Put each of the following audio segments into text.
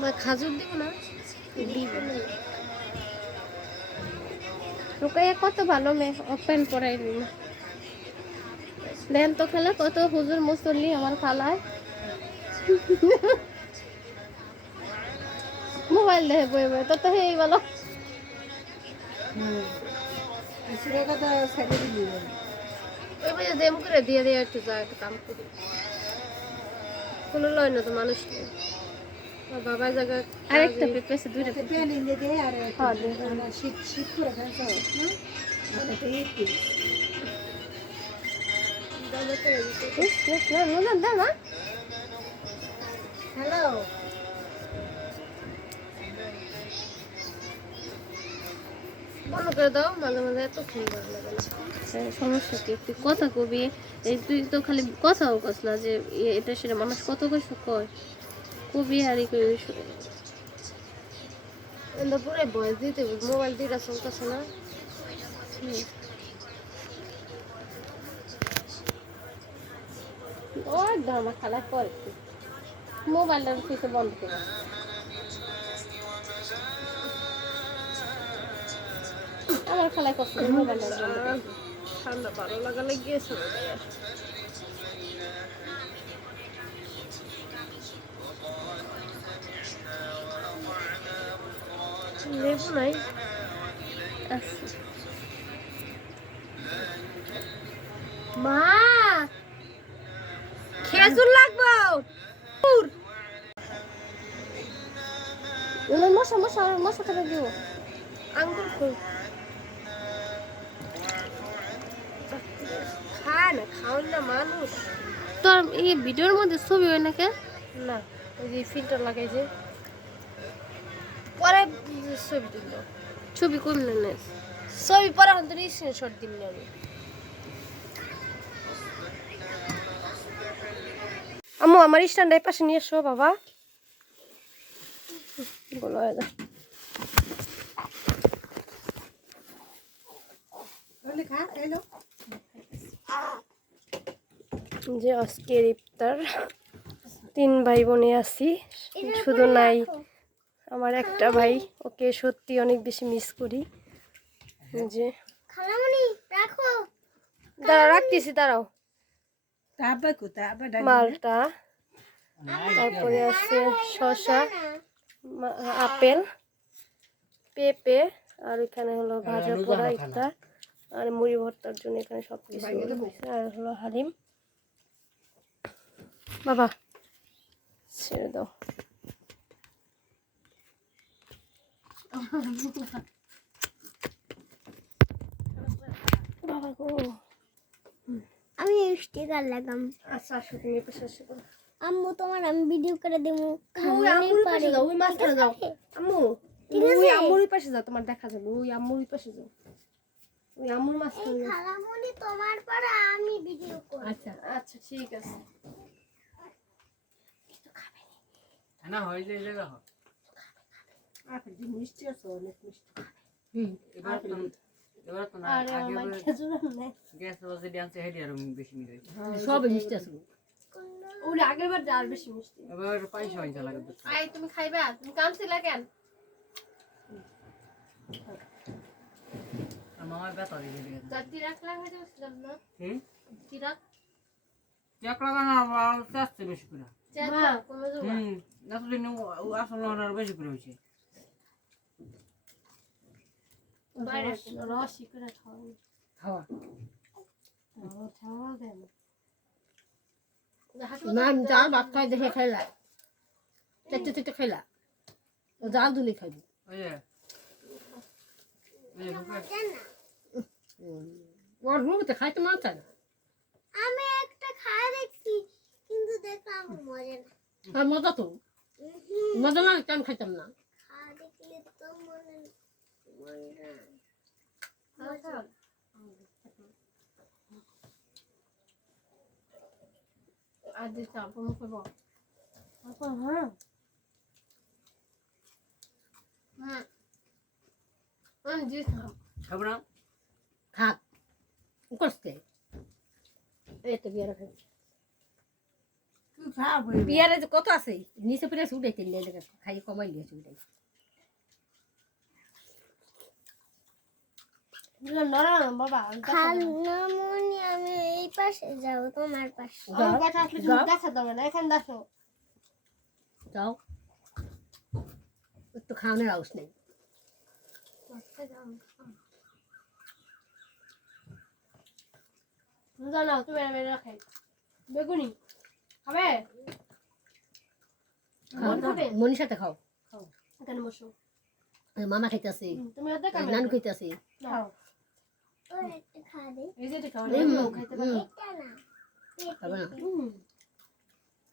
মা, খাজুর দিব না? দিব কত ভালো মেয়ে। ওপেন পড়াই নিল দেন তো খেলে, কত হুজুর মুসল্লি আমার খালায়। মোবাইল দেখে বই বই তো হেই সেটা কথা দিবি দেম করে দিয়ে দিয়ে একটু যা একটু কাম করি। কোনো লয় না তো মানুষ বাবা জায়গায় আরেকটা পেঁপে আছে দুইটা পেঁপে। প্যান ইন্দে দে আর হ্যাঁ, শীত শীত করে ফেলছ না ওটা তো একটু ইস, বন্ধ করে দাও মাঝে মাঝে এত সুন্দর লাগে সমস্যা কি? তুই কথা কবি। এই তুই তো খালি কথাও কস না যে এটা সেটা মানুষ কত কিছু কয়? কবি আর কবি পুরো বয়স দিতে মোবাইল চলতেছে না। ও একদম আমার খালা করে মোবাইলটা বন্ধ করে আমার খালায় ঠান্ডা ভালো লেবু নাই? আচ্ছা মা! খেজুর লাগবো! মশা মশা মশা খেতে দিব। আঙ্গুর খুব খায় না খাওয়ান না মানুষ। তোর এই ভিডিওর মধ্যে ছবি হয় না কে? না ওই যে ফিল্টার লাগাইছে। পরে ছবি তুললো। ছবি কমলে না। ছবি পরে এখন তো স্ক্রিনশট দিন আমি। আম্মু আমার স্ট্যান্ডের পাশে নিয়ে এসো বাবা। বলো দাদা খা এলো যে আজকের ইফতার তিন ভাই বোনে আছি শুধু নাই আমার একটা ভাই ওকে সত্যি অনেক বেশি মিস করি। যে। দাঁড়াও রাখতেছি দাঁড়াও। মালটা। তারপরে আছে শসা আপেল পেঁপে আর এখানে হলো ভাজা পোড়া ইফতার। আর মুড়ি ভর্তার জন্য এখানে সব কিছু। আর হলো হালিম। বাবা। ছেড়ে দাও। বাবা গো। আমি স্টিকার লাগাম আচ্ছা আসো তুমি পাশে আম্মু তোমার আমি ভিডিও করে দেবো ওই আম্মুর পাশে যাও ওই মাঝখানে যাও। আম্মু ওই আম্মুর পাশে যাও তোমার দেখা যাবে। ওই আম্মুর পাশে যাও। ওই আম্মুর মাঝখানে যাও। খালামণি তোমার পরে আমি ভিডিও করি আচ্ছা আচ্ছা ঠিক আছে। না? হয় যে এই জায়গা হয় আপেল যে মিষ্টি আছে অনেক মিষ্টি। এবার তো এবার তো না আগে আমার খেজুর নেই। গ্যাস বাজে ডান্সে হেডি আর বেশি মিলে সব মিষ্টি আছে। ওই আগের বার আর বেশি মিষ্টি। এবার পয়সা হইছে লাগে আই তুমি খাইবা? তুমি কামছিলা কেন? মামার ব্যথা দিয়ে চিরাক চেক লাগা না। চাচ্ছে বেশি করে। হুম এতদিন আসলে আর বেশি করে হয়েছে। রসি করে খাওয়া। খাওয়া খাওয়া দেয় না না জাল ভাত খাই দেখে খাইলা। চেটে চেটে খাইলা। জাল দুলি খাইবি। ওর মুখতে খাইতে মন চায় না। আমি একটা খায় দেখছি কিন্তু দেখলাম মজা না। আর মজা তো। মজা না আমি খাইতাম না। খাওয়া দেখলে তো মনে মজা আর দিতে আপন মুখে আপন হ্যাঁ। হ্যাঁ। হ্যাঁ খাব না? করতে এই তো বিয়ারা কত আছে? নিচে আছে উঠাইতে নিয়ে খাই কমাই নিয়েছে উঠাই নরম বাবা খালামণি আমি এই পাশে যাও তোমার পাশে। এখানে দেখো। যাও। একটু খাওয়ানোর আউস নেই। জানাও তুমি এনে রাখাই বেগুনি খাবে? মনির সাথে খাও। এখানে বসো। মামা খাইতেছে। তুমি নানু খাইতেছে।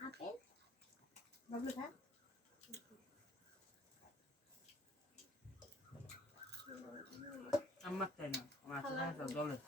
না খা। আমার তাই না। আমার আছে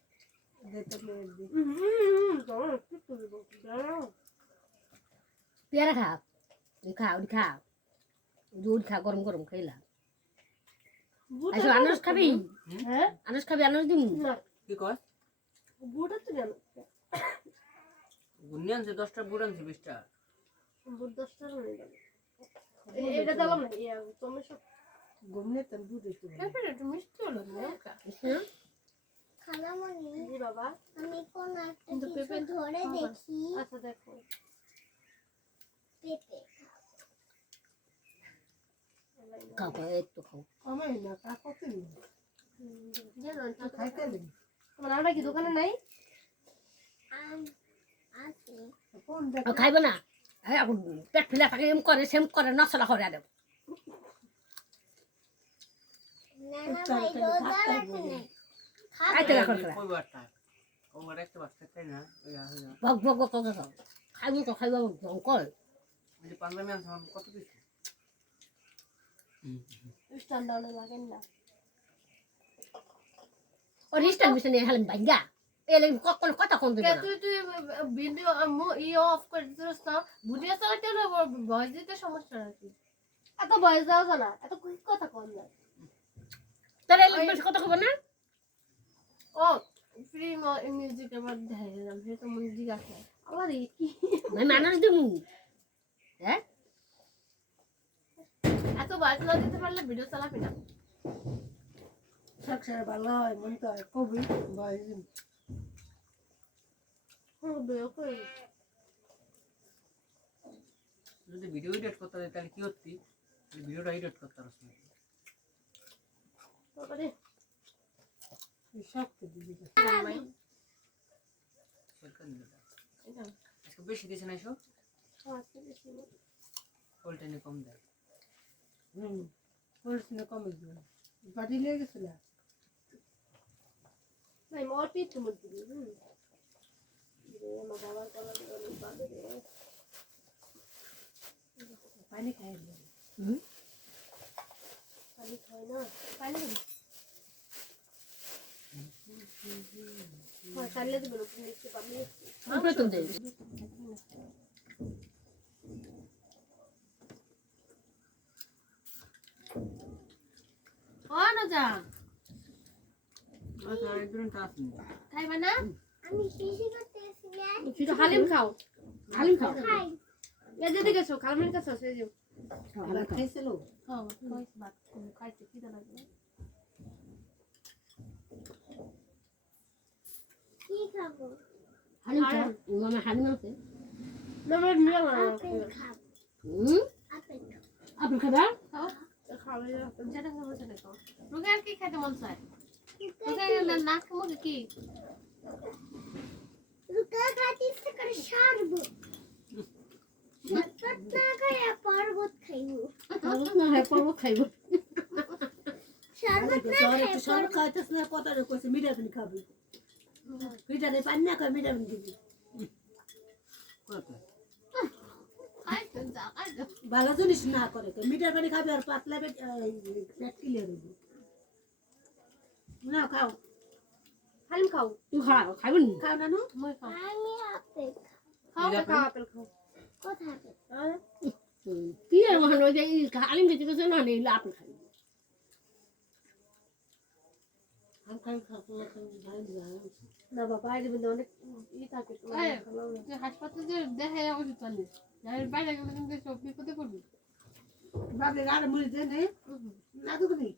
পেয়ারা খা ওই খা ওই খা দুধ খা গরম গরম খাইলা। আচ্ছা আনারস খাবি? হ্যাঁ? আনারস খাবি আনারস না। কি কয়? বুড়া তো জানো। গুন্নি আনছে দশটা বুড় আনছে বিশটা। বুড় দশটা রয়ে গেল। এটা দিলাম না ইয়া তুমি সব। ঘুমনে তো বুঝে তো তারপরে একটু মিষ্টি হলো না? খালামণি জি বাবা। আমি কোন একটা কিছু পেঁপে ধরে দেখি। আচ্ছা দেখো। পেঁপে খাও একটু খাও। কমাই না তা কত নেই। জানো খাইতে নেই। তোমার আমরা কি দোকানে নাই? আম আছে। কোন দেখ। আর খাইবে না? এই এখন পেট ফেলে থাকে এম করে সেম করে নসলা করে দেব। নানা ভাই রোজা রাখে নাই? খাইতে না ওই ভগ তো খাইবো জঙ্কল না মিশনে হেলেন ভাঙ্গা এলে কখন কথা কোন দিব তুই তুই ভিডিও ই অফ করে দিছিস না? ভিডিও চালাতে হলে ভয়েস দিতে সমস্যা নাকি? এত ভয়েস দাও না এত কথা কম না কথা কব না? ও ফ্রি মিউজিক দিলাম সে তো আবার কি? মানুষ হ্যাঁ? এত দিতে পারলে ভিডিও চালাবি না। ভালো হয় মন তো হয় কবি যদি ভিডিও এডিট করতে তাহলে কি হতি ভিডিওটা এডিট করতে পারছ না তারপরে শক্ত দিদি সরকার নিয়ে দাও। এটা আজকে বেশি দিছে না এসব আজকে বেশি না। পোলটা নিয়ে কম দেয় হুম না কমে দিও বাড়ি লেগে গেছিল নাই মোর পিট তুমি দিবি হুম। আমার বাবার কলা দিয়ে অনেক বাদে পানি খাই হুম পানি খাই না। পানি খাইবা না আমি শিশি করতে শুধু হালিম খাও হালিম খাও এ যেতে গেছো খালমের কাছে আছে যে খাইছিল হ্যাঁ খাইছি ভাত খাইতে কি কি খাব? হালিম খাও মামা হালিম আছে। না নিয়ে না আপেল খাব। হুম? আপেল খাব। আপনি খাবা? খাও খাবে। যেটা খাব সেটা খাও তোকে আর কি খেতে মন চায়? তোকে নাক মুখে কি? রুকা খাতে ইচ্ছে করে সারবো শরবত না খাইয়া পর্বত খাইবো। না খাইবো। শরবত না পর্বত খাইতেছ না কথা কইছে মিডিয়া খাবি। ভিটারে পানি না করে ভিটামিন দিবি কত ভালো জিনিস না করে তো মিঠার পানি খাবে আর পাতলা পেট ক্লিয়ার হইব না খাও হালিম খাও তুই খাও খাইবেন নি খাও নানু মই খাও আমি আপেল খাও তো খাও আপেল খাও কোথায় হ্যাঁ? কি আর ওখানে ওই যে এই আলিম গেছে না নেই আপেল খাই আম না বাবা বাইরে কিন্তু অনেক ই থাকে হাসপাতালে যে দেখাই ওষুধ পালিস বাইরে গেলে কিন্তু সব বিপদে পড়বি। বাবা আর মরে দে নে না তো নেই